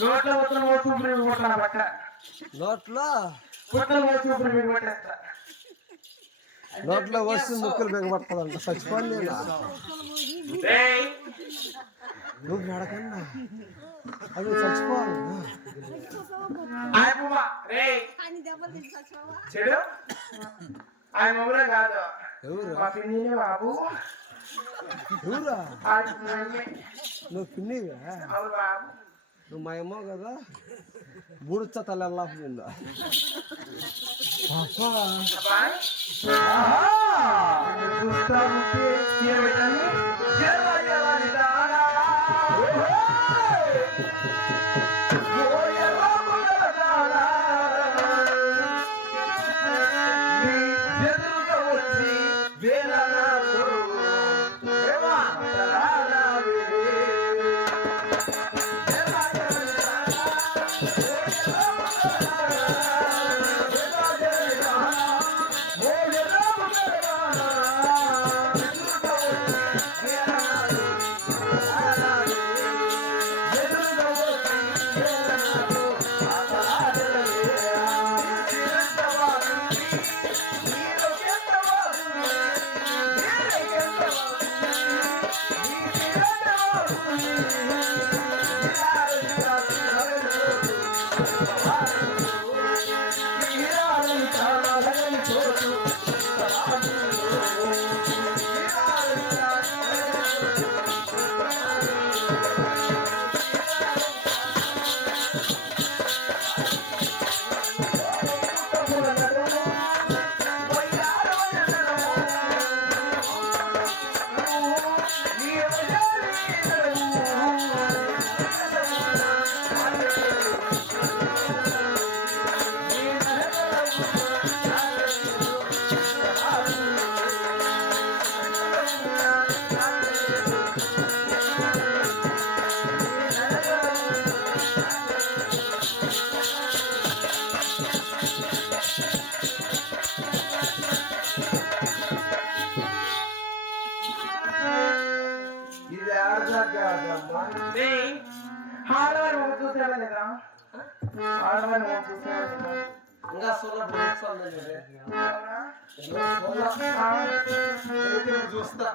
నోట్లో ఉత్తరం చూపులు కొట్టిన బట్ట నోట్లో పుట్టలు చూపులు మీకు పట్టేస్తా నోట్లో వచ్చి ముక్కలు బిగబడుతుందంట చచ్చిపోయింది నువ్వు నడకన్నా అది చచ్చిపోవాలి చెడు ఆయన మమ్మల్ని కాదు ఎవరు బాబు ఎవరా నువ్వు పిన్నివా బాబు నువ్వు మా అమ్మ కదా బూడిచ్చ తల్లెల్లా నిండు ఆడవారు చూసారా లేదా ఆడవారు చూసారా ఇంకా చూస్తా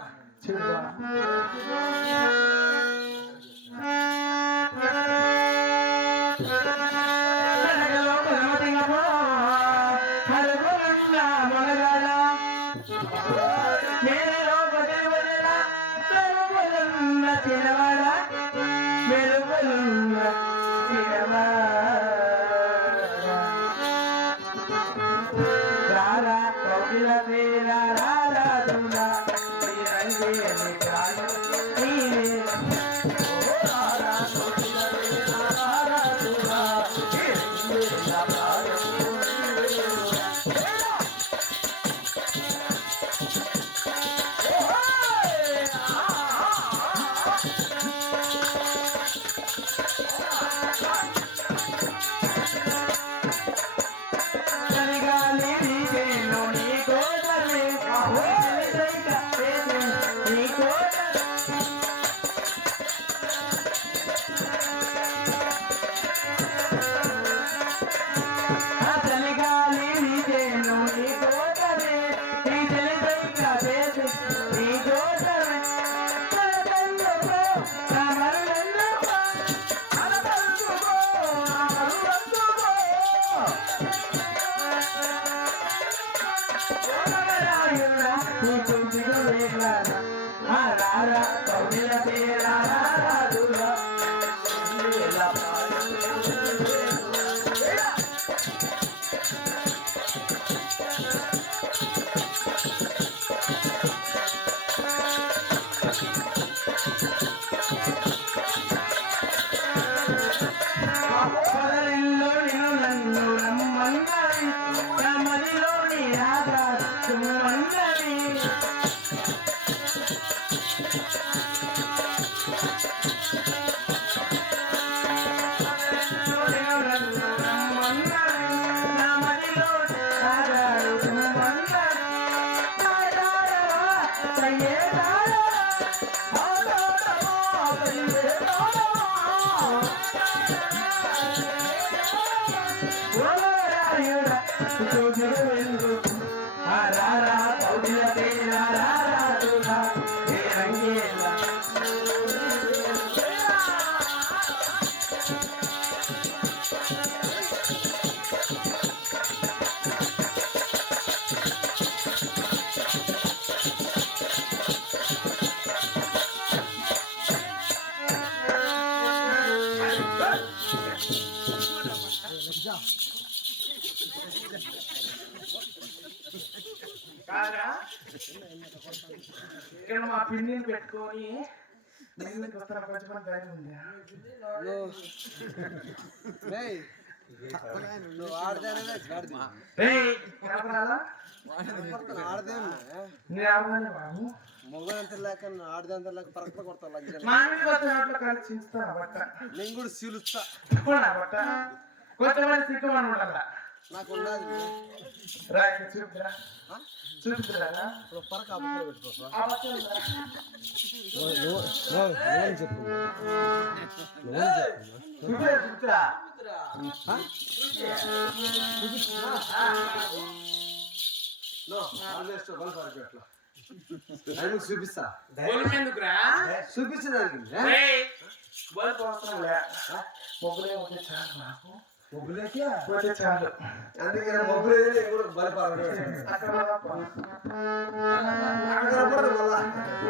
రారా కౌగిల తీరారా రాజురా పొదరిల్లోని నన్ను రమ్మన్నది నా మదిలోని రాగా తుమ్మన్నది నన్ను రమ్మన్నది నా మదిలోని రాగా తుమ్మన్నది రారా కౌగిల తీరారా రాజురా ఏ రంగేలా కాదా ఇక్కడ మా పిన్నిని పెట్టుకొని నీళ్ళకి వస్తాను కొంచెం ధైర్యం ఉంది నువ్వు ఆడదానే నేను ఆడదానే బాబు మొగంత లేక ఆడదంత లేక పరక కొడతావు మా ఇంటికి వచ్చినట్లు కలిసి చించుతాను బట్ట నేను కూడా సీలుస్తా బట్ట కొంచెం సిక్కుమని ఉండాల నాకు ఉన్నది రా ఇక్కడ చూపురా చూపుతురా ఇప్పుడు పరక అబ్బులో పెట్టుకోపా చెప్పు చూపురా చూపిస్తా ఎందుకురా చూపించడానికి మొగ్గులే ఉంటే చాలు నాకు మొగ్గులేకే పోతే చాలు అందుకే మొగ్గులే కూడా బలపాడు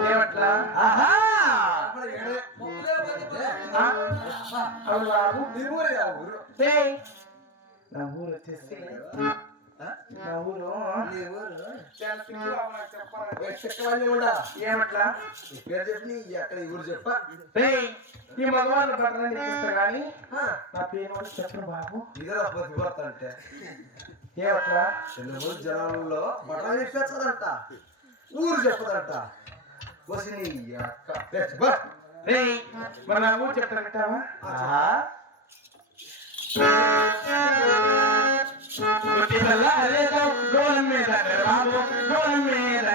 ఏమట్లా అవును బాబు నీ ఊరే ఆ ఊరు నా ఊరు వచ్చేసి నా ఊరు నీ ఊరు చాలా సింపుల్ నాకు చెప్పాలి చెక్కవన్నీ కూడా ఏమట్లా ఈ పేరు చెప్పి ఎక్కడ ఈ ఊరు చెప్ప ఈ మగవాళ్ళు పట్టణాన్ని చూస్తారు కానీ నా పేరు వాళ్ళు చెప్పరు బాబు ఇదరా పోతా అంటే ఏమట్లా చిన్న ఊరు జనాలలో బట్టలు చెప్పేస్తుందంట ఊరు చెప్పదంట వచ్చి నీ అక్క మరి నా ఊరు చెప్తాను వింటావా గోళం మీద బాబు గోళం మీద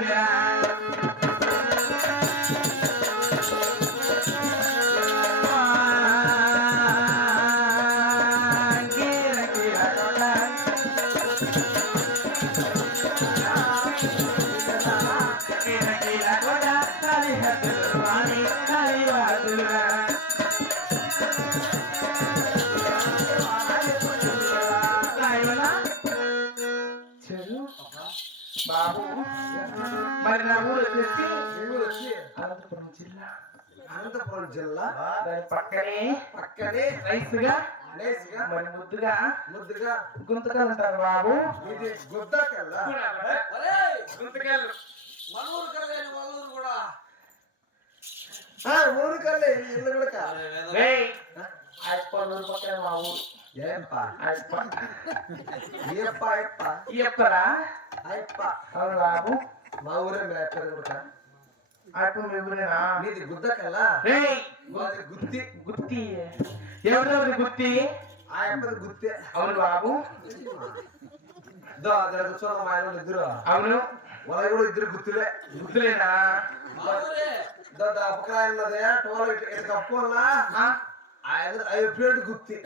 బాబు మరి నా ఊరు వచ్చేసి అనంతపురం జిల్లా అనంతపురం జిల్లా దాని పక్కనే రైస్గా మరి ముద్దుగా గుంతగా ఉంటారు బాబు ఇది గుద్దకల్లా గుంతకాయలు ఊరు కల్లే ఇల్లు కూడా అయిపోయి పక్కన మా ఊరు ఏప్పా అవును బాబు మా ఊరే మేకర్ కూడా అయిపోయి మీ ఊరేనా నీది గుద్దకల్లా మాది గుత్తి గుత్తి ఎవరెవరి గుత్తి ఆ అప్పది గుత్తే అవును బాబు అక్కడ కూర్చోన్న మా ఆయన ఇద్దరు అవును వాళ్ళ కూడా ఇద్దరు గుత్తులే గుర్తులేనా అపకాయన్నదే టోల్ ఇటు కప్పున్నా ఆయన 5 ప్లేట్ గుత్తి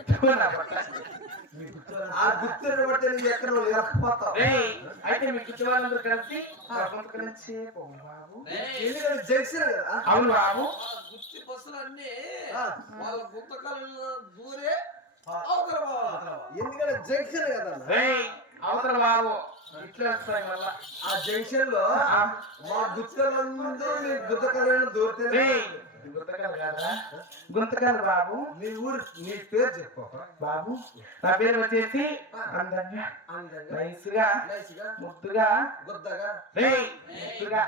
ఆ గుత్తిని బట్టి నీకు ఎక్కడ లేకపోతావు అయితే మీ గుత్తి వాళ్ళందరూ కలిసి నుంచి బాబు ఎందుకంటే జంక్షన్ కదా అవును బాబు గుత్తి బస్సులన్నీ వాళ్ళ గుత్తకాలలో దూరే ఎందుకంటే జంక్షన్ కదా అవతల బాబు ఇట్లా వస్తాయి మళ్ళా. ఆ జంక్షన్ లో మా గుత్తలందరూ నీ గుత్తకాలను దూరితే ఏయ్, గుంతకల్ కాదురా, గుంతకల్ బాబు. నీ ఊరు నీ పేరు చెప్పు బాబు నా పేరు వచ్చేసి అందంగా అందంగా నైస్గా నైస్గా ముద్దుగా గుద్దగా రేయ్ ముద్దుగా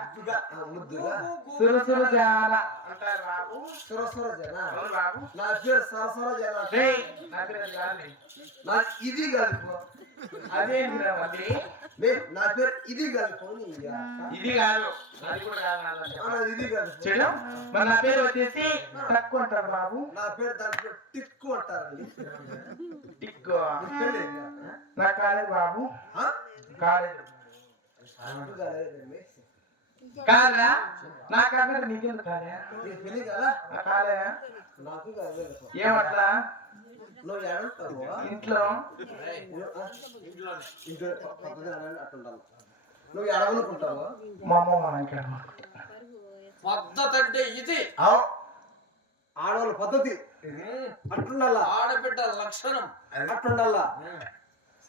ముద్దుగా సురసురు జాల అంటారు బాబు. సురసుర జన అవును బాబు. నా పేరు సరసర జన రేయ్ నా పేరు కాదు, నాకు ఇది కాదు పో. అదేంటిరా మళ్ళీ? నా పేరు ఇది కాదు పో నీ అక్క. ఇది కాదు, అది కూడా కాదు నాన్న. నాది ఇది కాదు పో. చెడు మరి నా పేరు వచ్చేసి తక్కువ అంటారు బాబు. నా పేరు దాంట్లో టిక్కు అంటారండి. టిక్కు. నీ పేరు ఏంటి? నా కాలేదు బాబు, ఆ? కాలేదు. నాకు కాలేదండి. కాదా నాకన్నా నీకెందుకు కాలే? నీ పెళ్లి కదా కాలే నాకు కాలేదు పో. ఏమట్లా? నువ్వు ఏడుస్తావు ఇంట్లో ఇంట్లో పక్కన అట్టుంటాను. నువ్వు ఎడవనుకుంటావు మా అమ్మ మా ఇక్కడ పద్ధతి అంటే ఇది ఆడవాళ్ళ పద్ధతి అట్టుండాలా ఆడబిడ్డ లక్షణం. అట్టుండాలా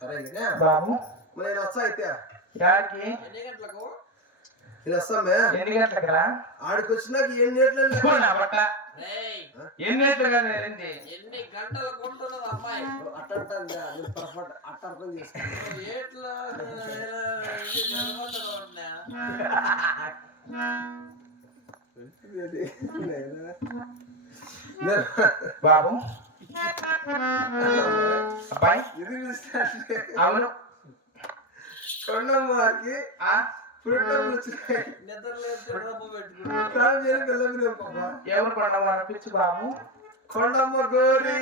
సరే బాబు. మరి నేను వస్తా అయితే యాడికి? ఎన్ని గంటలకు? నేను వస్తామే ఎన్ని గంటలకు రా? ఆడికి వచ్చినాక ఎన్ని గంటలు నా బట్ట రేయ్, ఎన్ని గంటలుగా ఏంటి? ఎన్ని గంటలకు ఉంటున్నది అమ్మాయి? అట్టంటా నేను పొరపాటు అట్ట అర్థం చేసుకున్నాను. ఏట్లా బాబు అబ్బాయి. ఇది చూస్తే అవును. కొండమ్మ వారికి ఆ పుట్టలు వచ్చినాయి. నిద్ర లేదు డబ్బు పెట్టుకుంటా. ప్రాణం చేయడం వెళ్ళదు పాప. ఎవరు కొండ పిచ్చి బాబు? కొండమ్మ గోరి